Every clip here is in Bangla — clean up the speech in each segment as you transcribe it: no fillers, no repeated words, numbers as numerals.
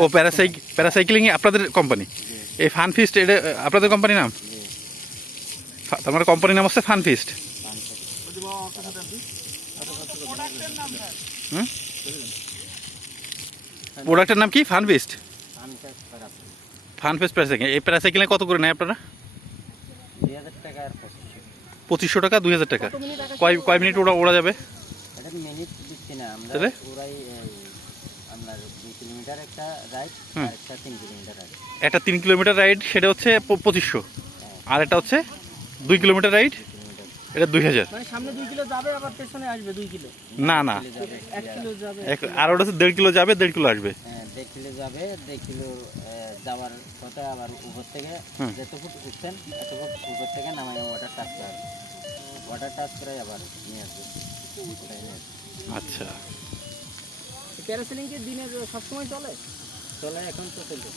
ও প্যারাসাইক্লিং আপনাদের কোম্পানি? এই ফান ফিস্ট এটা আপনাদের কোম্পানির নাম? তার মানে কোম্পানির নাম হচ্ছে ফান ফিস্ট। হুম, প্রোডাক্টের নাম কি? Fun feast. Fun feast paracycling. এই প্যারাসাইক্লিংয়ে কত করে নেয় আপনারা? 2500 টাকা, 2000 টাকা। কয় মিনিট ওরা যাবে? তাহলে একটা 3 কিলোমিটার রাইড, সেটা হচ্ছে 2500, আর এটা হচ্ছে 2 কিলোমিটার রাইড, এটা 2000। না না, আর ওটা হচ্ছে 1.5 কিলো যাবে, 1.5 কিলো আসবে। 1.5 কিলো যাবে, 1.5 কিলো যাওয়ার পথে আবার উপর থেকে যত ফুট উঠছেন এত ফুট উপর থেকে নামাই ওয়াটার টাচ করে, ওয়াটার টাচ করে আবার নিয়ে আসবে। আচ্ছা, প্যারাসেলিং কি দিনে সবসময় চলে? এখন তো চলছে।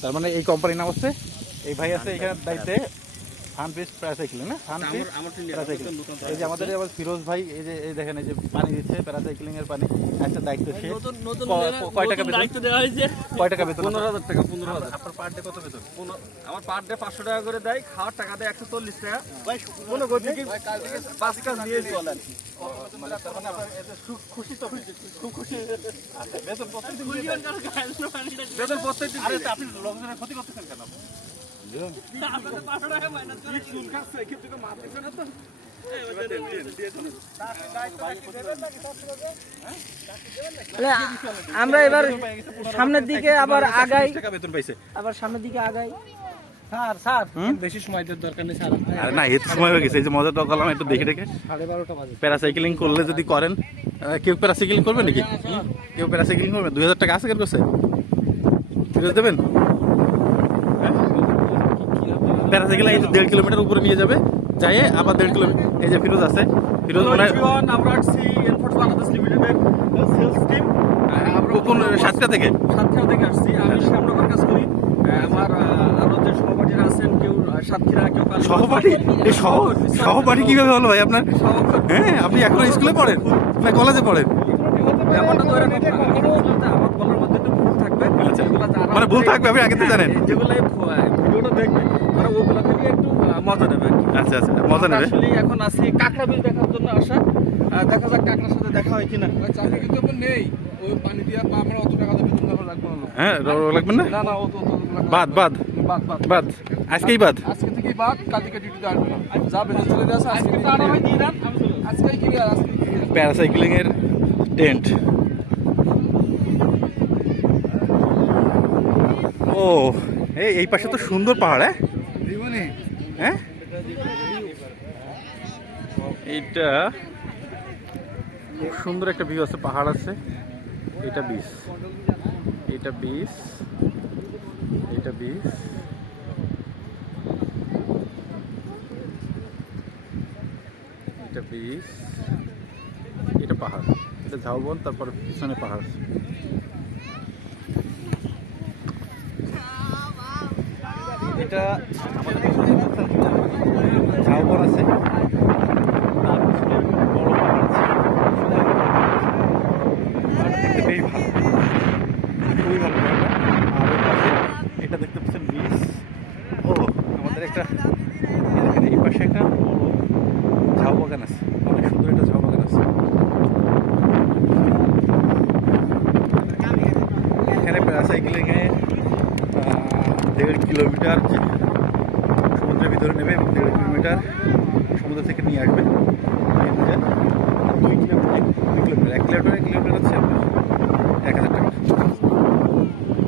তার মানে এই কোম্পানির নাম হচ্ছে, এই ভাই আছে এখানে দায়িত্বে, ফান ফিস্ট প্যারাসাইক্লিং না? Fun feast paracycling. এই যে আমাদের ফিরোজ ভাই, এই যে এই দেখেন, এই যে পানি দিচ্ছে প্যারাসাইক্লিং এর পানি, একটা দায়িত্ব সে। কয় টাকা বেতন? কয় টাকা বেতন? 15,000 টাকা। 15,000। আপনার পার ডে কত বেতন? আমার পার ডে 500 টাকা করে দেয়, খাওয়ার টাকা দেয় 140 টাকা। কোনো গতি কি 5 কাজ নিয়ে চলেন। খুশি তো? খুব খুশি। বেতন প্রত্যেকদিন বেতন প্রত্যেকদিন। আরে আপনি লোকজনের ক্ষতি করতেছেন কেন? আমরা এবার সামনের দিকে আবার আগাই, বেতন পাইছে, আবার সামনের দিকে আগাই। স্যার বেশি সময় দরকার নেই স্যার। আরে না, এত সময় হয়ে গেছে। এই যে মজা তো করলাম, একটু দেখে দেখে। 12:30 বাজে। প্যারাসাইক্লিং করলে যদি করেন, কেউ প্যারাসাইক্লিং করবে নাকি? কেউ প্যারাসাইক্লিং করবে? 2000 টাকা আছে কেন কাছে? ফিরোজ দেবেন? প্যারাসাইকেল এই 1.5 কিলোমিটার উপরে নিয়ে যাবে, যাইয়ে আবার 1.5 কিলোমিটার। এই যে ফিরোজ আছে, ফিরোজ মনে হয় আমরা আসছি এনফোর্স বাংলাদেশ লিমিটেডের সেলস টিম। কোন 7টা থেকে? 7টা থেকে আসছি। আমি শ্যামনগর কাজ করি। আমার আরো যে সহপাঠীরা আছেন, কেউ সাতক্ষীরা, কেউ সহপাঠী? এই সহপাঠী কিভাবে হলো ভাই আপনার? হ্যাঁ, আপনি এখন স্কুলে পড়েন না কলেজে পড়েন? ব্যাপারটা তো এরকম না। আমার বলার মধ্যে একটু ভুল থাকবে। মানে ভুল থাকবে, আপনি আগে তো জানেন। যেগুলো ভিডিওটা দেখবে মানে ওগুলো থেকে একটু মজা নেবে। আচ্ছা আচ্ছা, মজা নেবে। আসলে এখন আসি কাঁকড়া বিল দেখার জন্য আসা। দেখা যাক কাঁকড়ার সাথে দেখা হয় কিনা। চাকরি কিন্তু এখন নেই, ওই পানি দিয়ে আমরা অত টাকা বেতন দেওয়া লাগবে না। হ্যাঁ, লাগবে না? না না, অত বাদ বাদ বাদ, আজকেই বাদ। আজকে থেকেই বাদ, কাল থেকে ডিউটিতে আসবে না। যা বেতন চলে যাচ্ছে আজকে দিয়ে দেন। আজকেই কি আজকে প্যারাসাইক্লিং এর টেন্ট। ও, এই পাশে তো সুন্দর পাহাড়। হ্যাঁ, এইটা খুব সুন্দর একটা ভিউ আছে, পাহাড় আছে। এটা বিচ, এটা বিচ, এটা বিচ, এটা বিচ, এটা পাহাড়, এটা ঝাউবন, তারপর পিছনে পাহাড়। এটা আমাদের ঝাউবন আছে, তার পিছনে বড় পাহাড় আছে। দেখতে বেশ ভালো, খুবই ভালো জায়গা। আর ওই পাশে এটা দেখতে পাচ্ছেন বিচ। ও, আমাদের একটা এই পাশে একটা বড় ঝাউ বাগান আছে, অনেক সুন্দর একটা ঝাউ বাগান আছে। এখানে প্যারাসাইক্লিংয়ে 1.5 কিলোমিটার সমুদ্রের ভিতরে নেবে এবং 1.5 কিলোমিটার সমুদ্র থেকে নিয়ে আসবে। 2 কিলোমিটার, 1 কিলোমিটার হচ্ছে